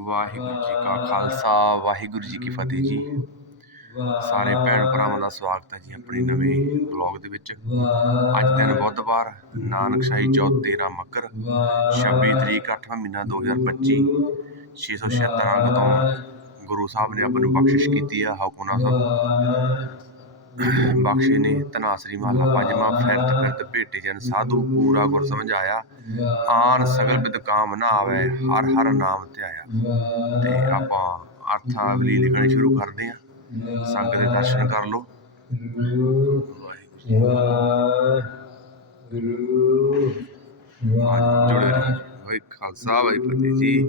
ਵਾਹਿਗੁਰੂ ਜੀ ਕਾ ਖਾਲਸਾ, ਵਾਹਿਗੁਰੂ ਜੀ ਕੀ ਫਤਿਹ ਜੀ। ਸਾਰੇ ਭੈਣ ਭਰਾਵਾਂ ਦਾ ਸਵਾਗਤ ਹੈ ਜੀ ਆਪਣੇ ਨਵੇਂ ਬਲੌਗ ਦੇ ਵਿੱਚ। ਅੱਜ ਦਿਨ ਬੁੱਧਵਾਰ ਨਾਨਕਸ਼ਾਹੀ ਚੌਥ 13 ਮੱਕਰ 26 ਤਰੀਕ 8ਵਾਂ ਮਹੀਨਾ 2025 676 ਅੰਗ ਤੋਂ ਗੁਰੂ ਸਾਹਿਬ ਨੇ ਆਪਾਂ ਨੂੰ ਬਖਸ਼ਿਸ਼ ਕੀਤੀ ਆ ਹਕੂਨਾ ਸਾਹਿਬ ਬਖਸ਼ੇ ਨੇ ਤਨਾਸਰੀ ਮਹਲਾ ਪੰਜਵਾਂ ਫਿਰਤ ਫਿਰਤ ਭੇਟੇ ਜਨ ਸਾਧੂ ਪੂਰਾ ਗੁਰ ਸਮਝਾਇਆ। ਆਨ ਸਗਲ ਬਿਦ ਕਾਮ ਨਾ ਆਵੇ ਹਰ ਹਰ ਨਾਮ ਧਿਆਇਆ। ਤੇ ਆਪਾਂ ਅਰਥਾਂ ਅਗਲੀ ਲਿਖਣੇ ਸ਼ੁਰੂ ਕਰਦੇ ਆਂ। ਸੰਗਤ ਦੇ ਦਰਸ਼ਨ ਕਰ ਲਓ। ਜੀ। ਜੁੜੇ ਰਹੋ ਵਾਹਿ ਖਾਲਸਾ ਵਾਹਿ ਫਤਿਹ ਜੀ।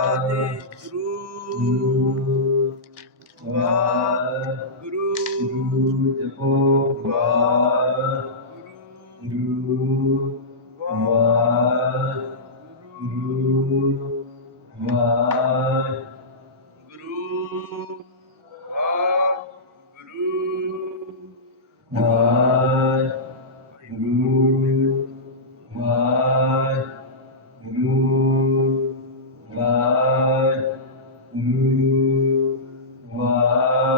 ਵਾਹਿਗੁਰੂ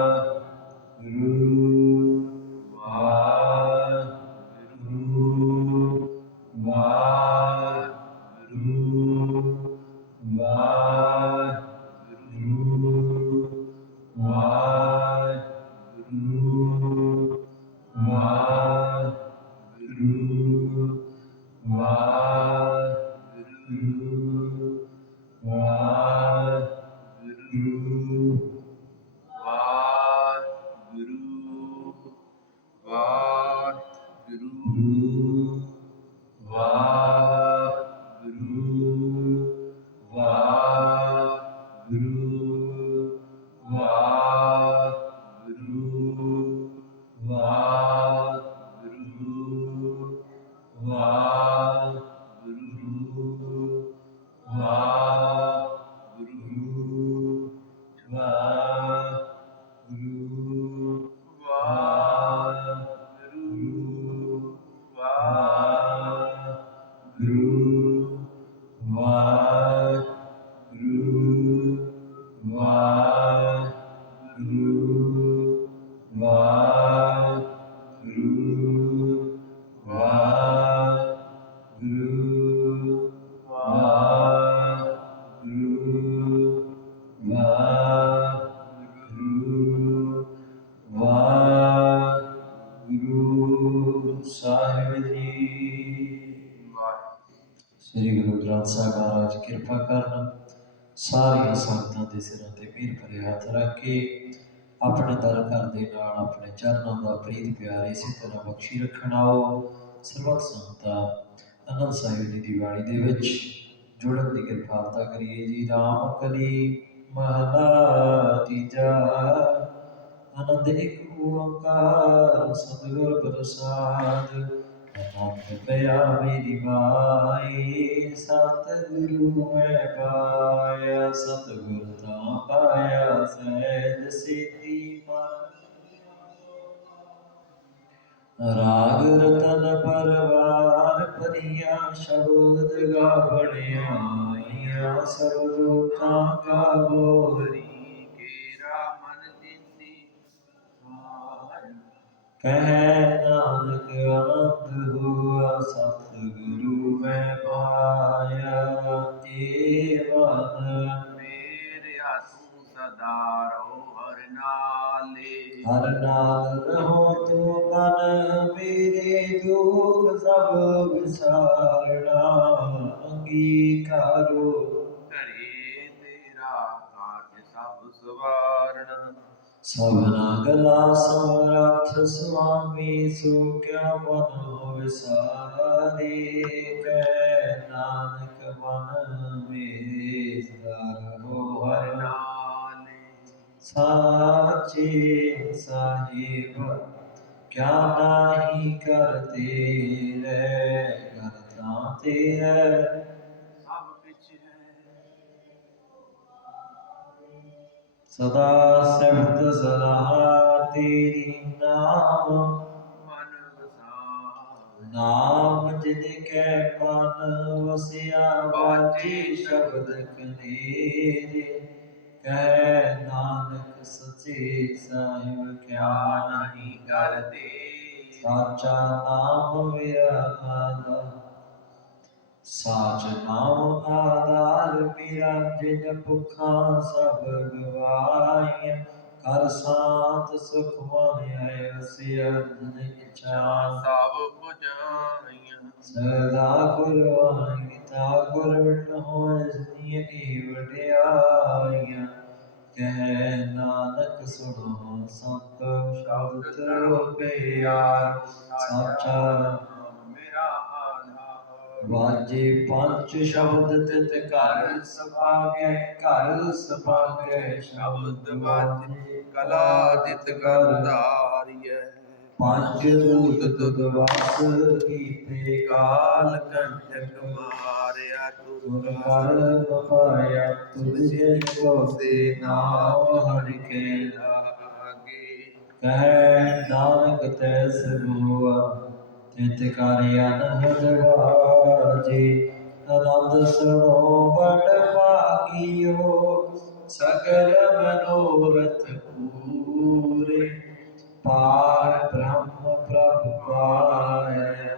ਸਾਹਿਬ ਤੇ ਹੱਥ ਰੱਖ ਕੇ ਆਪਣੇ ਦਰ ਘਰ ਦੇ ਨਾਲ ਆਪਣੇ ਚਰਨਾਂ ਦਾ ਪ੍ਰੀਤ ਪਿਆਰ ਇਸੇ ਤਰ੍ਹਾਂ ਬਖਸ਼ੀ ਰੱਖਣ ਆਓ। ਸਰਬੱਤ ਅਨੰਦ ਸਾਹਿਬ ਦੀ ਦੀਵਾਲੀ ਦੇ ਵਿੱਚ ਜੁੜਨ ਦੀ ਕਿਰਪਾਲਤਾ ਕਰੀਏ ਜੀ। ਰਾਮ ਕਲੀ ਮਹਲਾ ਤੀਜਾ, ਆਨੰਦ ਇੱਕ ਓੰਕਾਰ, ਸਤਿਗੁਰ ਪ੍ਰਸਾਦ। ਆਨੰਦ ਪਿਆ ਮੇਰੀ ਮਾਈ, ਸਤਿਗੁਰੂ ਮੈਂ ਪਾਇਆ, ਸਤਿਗੁਰ ਤਾਂ ਪਾਇਆ ਸਹਿਜ ਸਿੱਧੀ ਰਾਗ ਰਤਨ ਪਰਵਾਰ ਪਰੀਆਂ ਸ਼ਬਦ ਗਾ ਬਣਿਆਈਆਂ ਸਰਬ ਲੋਕਾਂ ਕਾ ਬੋਰੀ ਕਹਿ ਨਾਨਕ ਆਨੰਦ ਹੋਆ, ਸਤਿਗੁਰੂ ਮੈਂ ਪਾਇਆ। ਏਵਨ ਮੇਰਿਆ ਤੂੰ ਸਦਾ ਰਹੋ, ਹਰ ਨਾਲੇ। ਹਰ ਨਾਲ ਰਹੋ ਤੂੰ ਮਨ, ਮੇਰੇ ਦੁਖ ਸਭ ਵਿਸਾਰਣਾ ਅੰਗੀਕਾਰੋ ਸਭਨਾ ਗਲਾ ਸਮਰੱਥ ਸੁਆਮੀ ਸੋ ਕਿਆ ਮਨ ਵਿਸਾਰੇ ਕੈ ਨਾਨਕ ਮਨ ਮੇਰੇ ਸਦਾ ਰਹੋ ਹਰ ਨਾਮ ਸਾਚੇ ਸਾਹਿਬ, ਕਿਆ ਨਾਹੀ ਕਰਤੇ ਰਹਿ ਕਰਤਾ ਤੇਰੇ ਸਦਾ ਸਿਫਤ ਸਲਾਹ ਤੇਰੀ ਨਾਮ। ਮਨ ਵਸਾਵੇ ਨਾਮ ਜਿਨ ਕੈ ਮਨ ਵਸਿਆ ਬਾਜੀ ਸ਼ਬਦ ਕਨੇਰੇ। ਕਹਿ ਨਾਨਕ ਸਚੇ ਸਾਹਿਬ, ਕਿਆ ਨਹੀਂ ਕਰਦੇ ਸਾਚਾ ਨਾਮ ਮੇਰਾ ਆਧਾਰ ਸਾਚ ਨਾਮ ਆਧਾਰ ਮੇਰਾ ਜਿਨ ਭੁਖਾਂ ਸਭ ਗਵਾਈਆਂ। ਕਰ ਸਾਤ ਸੁਖ ਮਾਨਿਆ ਵਸਿਆ ਜਨ ਇੱਛਾ ਸਭ 부ਝਾਈਆਂ ਸਦਾ ਗੁਰਵਾਨ ਗੀਤਾ ਗੁਰ ਵਿਟ ਹੋਇ ਜਿਨੀ ਕੀ ਵਡਿਆਈਆਂ। ਕਹਿ ਨਾਨਕ ਸੁਣੋ ਸੰਤ ਸ਼ਬਦ ਤਰੋ ਪਿਆਰ ਸਾਚਾ ਵਾਜੇ ਪੰਜ ਸ਼ਬਦ ਤਿਤ ਘਰ ਸਭਾਗੈ ਘਰ ਸਭਾਗੈ ਸ਼ਬਦ ਵਾਜੇ ਕਲਾ ਜਿਤ ਕਰ ਧਾਰੀਐ। ਪੰਜ ਦੂਤ ਤੁਧ ਵਾਸ ਕੀਤੇ ਕਾਲ ਕੰਟਕ ਮਾਰਿਆ ਤੁਰ ਤੁਰ ਕਰ ਬਪਾਇਆ ਤੁਧ ਜੇ ਕੋ ਸੇ ਨਾਮ ਹਰਿ ਕੇ ਲਾਗੇ। ਕਹਿ ਨਾਨਕ ਤੈ ਸਰੂਆ ਤਿਤ ਕਰ ਅਨਹਦ ਵਾਜੇ ਆਨੰਦ ਸੁਣੋ ਬੜ ਭਾਗਿਓ, ਸਗਲ ਮਨੋਰਥ ਪੂਰੇ। ਪਾਰ ਬ੍ਰਹਮ ਪ੍ਰਭ ਪਾਇਆ,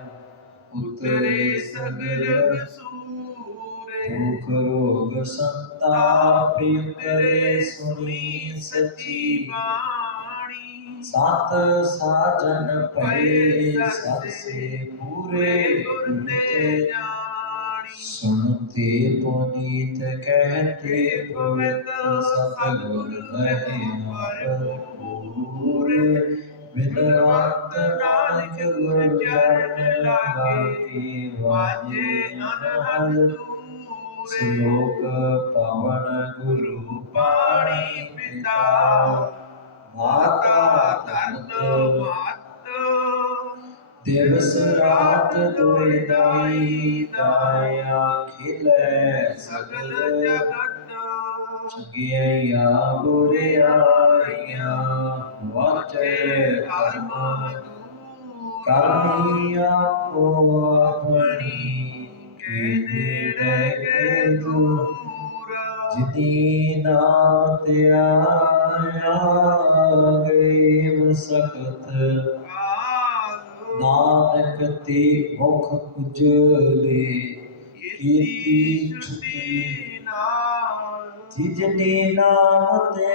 ਉਤਰੇ ਸਗਲ ਸੂਰੇ ਭੂਖ ਰੋਗ ਸੰਤਾਪ ਉਤਰੇ, ਸੁਣੀ ਸਚੀ ਬਾਣੀ। ਸਤ ਸਾਜਨ ਪਏ ਸਤ ਸੇ ਪੂਰੇ ਗੁਰ ਤੇ ਜਾਣੀ। ਸੁਣਤੇ ਪੁਨੀਤ ਕਹਤੇ ਪਵਿੱਤ ਸਤਿਗੁਰ ਲਹਿ ਪੂਰੇ ਬਿਨਵੰਤ ਨਾਨਕ ਗੁਰ ਚਰਨ ਲਾਗੇ ਵਾਜੇ ਅਨਹਦ ਦੂਰੇ। ਸ਼ਲੋਕ ਪਵਨ ਗੁਰੂ ਪਾਣੀ ਪਿਤਾ। ਮਾਤਾ ਦਿਵਸ ਰਾਤ ਦੁਇ ਦਾਈ, ਦਾਇਆ ਖਿਲੇ ਸਗਲ ਸਗਲ ਜਗਤ ਚੰਗਿਆ ਬੁਰਿਆਈਆਂ ਵਾਚੇ ਕਰਮ ਕਰਮ ਦੂਰ ਆਪਣੀ, ਕੇ ਨੇੜੇ, ਕੇ ਦੂਰ। ਜਿਨੀ ਨਾਮ ਤੇ ਆਇਆ ਗਏ ਮਸਕਤ ਨਾਨਕ ਤੇ ਮੁਖ ਉਜਲੇ ਕੀਰਤੀ ਛੁਟੀ ਜਿਜਨੇ ਨਾਮ ਤੇ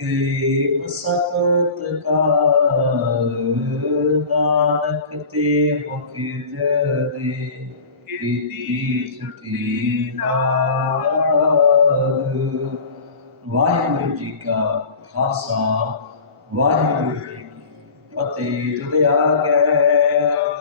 ਗਏ ਮਸਕਤ ਕਾਲ। ਨਾਨਕ ਤੇ ਮੁਖ ਉਜਲੇ ਕੀਤੀ ਛੁਟੀ ਨਾਲ। ਵਾਹਿਗੁਰੂ ਜੀ ਕਾ ਖਾਲਸਾ, ਵਾਹਿਗੁਰੂ ਜੀ ਕੀ ਫਤਿਹ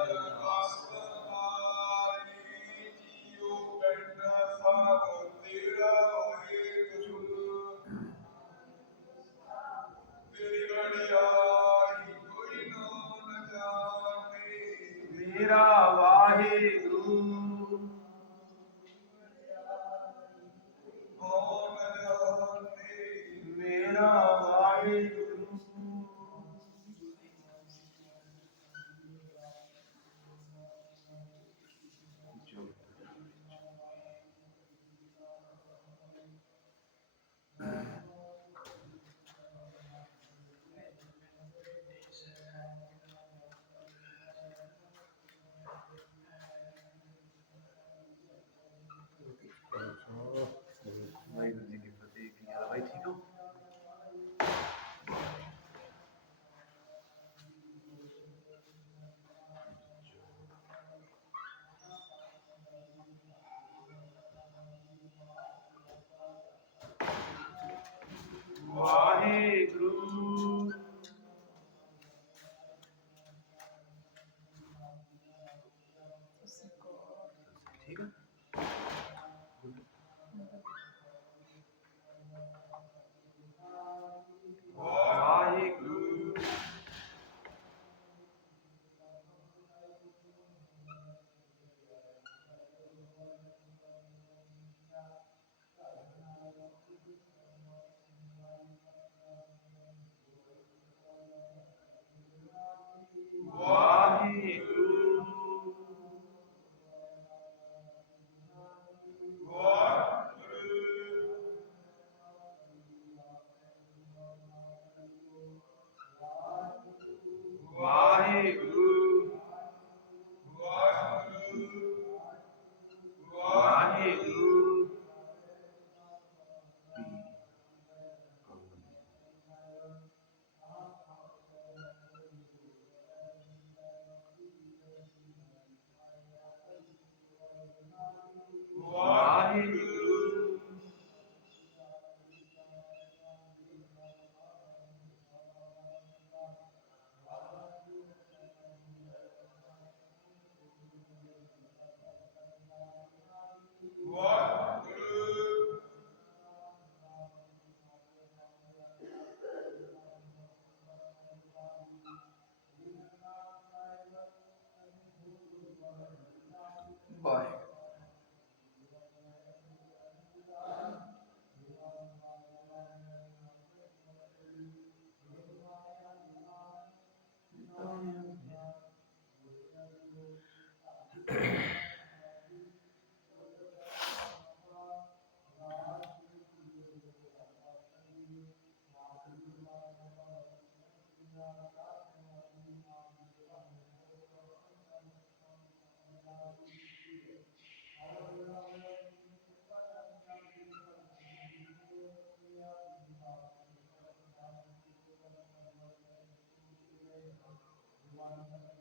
ਵਾਹਿਗੁਰੂ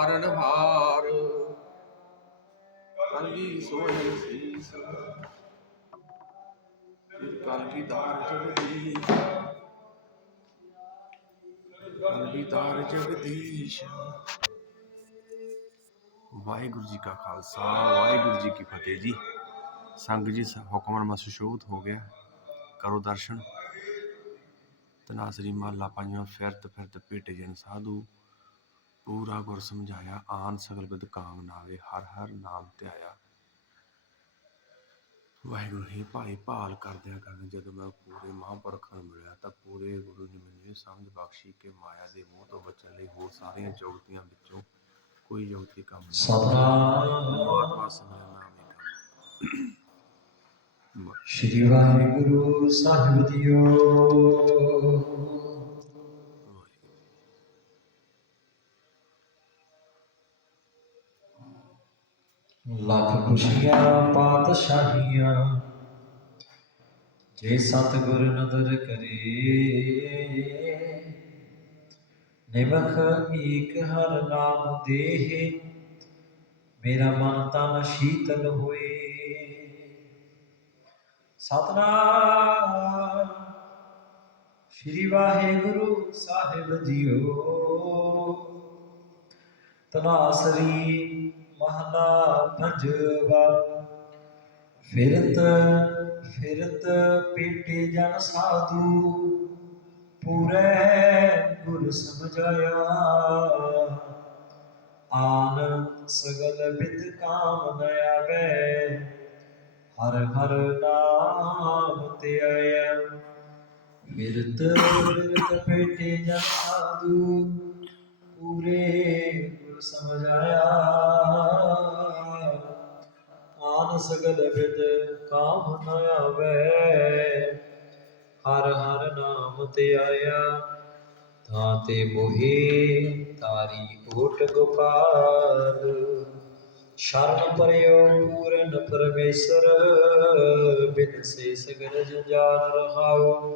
ਪਾਰ ਹਾਰ। ਕਲਗੀ ਸੋਹਣ ਸੀਸ। ਕਲਗੀ ਦਾਰ ਜਗਦੀ ਕਲਗੀ ਦਾਰ ਜਗਦੀਸ਼ ਵਾਹਿਗੁਰੂ ਜੀ ਕਾ ਖਾਲਸਾ, ਵਾਹਿਗੁਰੂ ਜੀ ਕੀ ਫਤਿਹ ਜੀ। ਸੰਗ ਜੀ, ਸ- ਹੁਕਮਨਾਮਾ ਸੁਸ਼ੋਭਿਤ ਹੋ ਗਿਆ। ਕਰੋ ਦਰਸ਼ਨ। ਤਨਾਸਰੀ ਮਹੱਲਾ ਪਾਈਆਂ ਫਿਰਤ ਫਿਰਤ ਭੇਟੇ ਜਨ ਸਾਧੂ। ਪੂਰਾ ਗੁਰ ਸਮਝਾਇਆ ਆਨ ਸਗਲ ਬਿਦ ਕਾਮ ਨਾਵੇ ਹਰ ਹਰ ਨਾਮ ਧਿਆਇਆ। ਵਾਹਿਗੁਰੂ ਹੀ ਭਾਈ ਭਾਲ ਕਰਦਿਆਂ ਕਰਨ ਜਦੋਂ ਮੈਂ ਪੂਰੇ ਮਹਾਂਪੁਰਖਾਂ ਨੂੰ ਮਿਲਿਆ ਤਾਂ ਪੂਰੇ ਗੁਰੂ ਨੇ ਮੈਨੂੰ ਇਹ ਸਮਝ ਬਖਸ਼ੀ ਕਿ ਮਾਇਆ ਦੇ ਮੋਹ ਤੋਂ ਬਚਣ ਲਈ ਹੋਰ ਸਾਰੀਆਂ ਜੁਗਤੀਆਂ ਵਿੱਚੋਂ ਕੋਈ ਜੁਗਤੀ ਕੰਮ ਨਹੀਂ। ਸਤਨਾਮ। ਪਰਮਾਤਮਾ ਸਿਮਰਨ ਨਾਮ ਹੀ ਕੰਮ ਸ਼੍ਰੀ ਵਾਹਿਗੁਰੂ ਸਾਹਿਬ ਜੀਓ। ਲੱਖ ਖੁਸ਼ੀਆਂ, ਪਾਤਸ਼ਾਹੀਆਂ। ਜੇ ਸਤਿਗੁਰ ਨਦਰ ਕਰੇ ਨਿਮਖ ਏਕ ਹਰ ਨਾਮ ਦੇਹ, ਮੇਰਾ ਮਨ ਤਨ ਸ਼ੀਤਲ ਹੋਏ। ਸਤਨਾਮ। ਸ਼੍ਰੀ ਵਾਹਿਗੁਰੂ ਸਾਹਿਬ ਜੀਓ। ਤਨਾਸਰੀ ਮਹਲਾ ਪੰਜਵਾ ਫਿਰਤ ਫਿਰਤ ਪੇਟੇ ਜਨ ਸਾਧੂ, ਪੂਰੇ ਗੁਰ ਸਮਝਾਇਆ। ਆਨ ਸਗਲ ਬਿਦ ਕਾਮ ਨ ਆਵੇ, ਹਰ ਹਰ ਨਾਮ ਤੇ ਆਇਆ। ਫਿਰਤ ਫਿਰਤ ਪੇਟੇ ਜਨ ਸਾਧੂ, ਪੂਰੇ ਸਮਝਾਇਆ ਆਨ ਸਗਲ ਬਿਦ ਕਾਮ ਨ ਆਵੇ। ਹਰ ਹਰ ਨਾਮ ਤੇ ਆਇਆ। ਤਾਂ ਤੇ ਮੋਹੇ ਤਾਰੀ ਓਟ ਗੋਪਾਲ। ਸ਼ਰਨ ਪਰਿਓ ਪੂਰਨ ਪਰਮੇਸ਼ਰ, ਬਿਨ ਸੇ ਸਗਲ ਜੰਜਾਲ ਰਹਾਉ।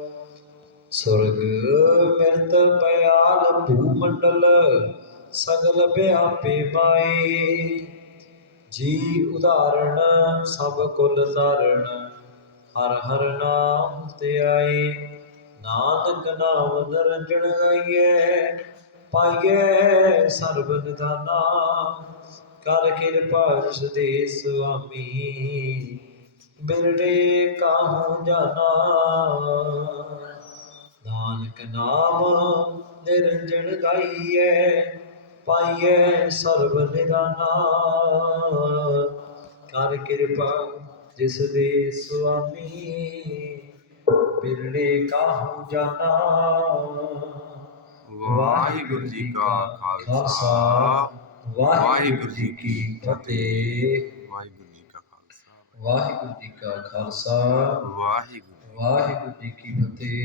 ਸੁਰਗ ਮਿਰਤ ਪਿਆਲ ਭੂ ਮੰਡਲ ਸਗਲ ਵਿਆਪੇ ਮਾਏ। ਜੀ ਉਦਾਹਰਣ, ਸਭ ਕੁਲ ਧਾਰਣ, ਹਰ ਹਰ ਨਾਮ ਤੇ ਆਏ। ਨਾਨਕ ਨਾਮ ਨਿਰੰਜਨ ਗਾਈਏ ਪਾਈਏ ਸਰਬ ਨਿਧਾਨਾ। ਕਰ ਕਿਰਪਾ ਜਿਸ ਦੇ ਸੁਆਮੀ, ਬਿਰੜੇ ਕਾਹੂ ਜਾਣਾ ਨਾਨਕ ਨਾਮ ਨਿਰੰਜਨ ਗਾਈਏ ਪਾਈਏ ਸਰਬ ਨਿਧਾਨਾ ਕਰ ਕਿਰਪਾ ਜਿਸ ਦੇ ਸੁਆਮੀ ਬਿਰੜੇ ਕਾਹੂ ਜਾਣਾ ਵਾਹਿਗੁਰੂ ਜੀ ਕਾ ਖਾਲਸਾ। ਵਾਹਿਗੁਰੂ ਜੀ ਕੀ ਫਤਿਹ। ਵਾਹਿਗੁਰੂ ਜੀ ਕਾ ਖਾਲਸਾ। ਵਾਹਿਗੁਰੂ ਜੀ ਕਾ ਖਾਲਸਾ। ਵਾਹਿਗੁਰੂ ਵਾਹਿਗੁਰੂ ਜੀ ਕੀ ਫਤਿਹ।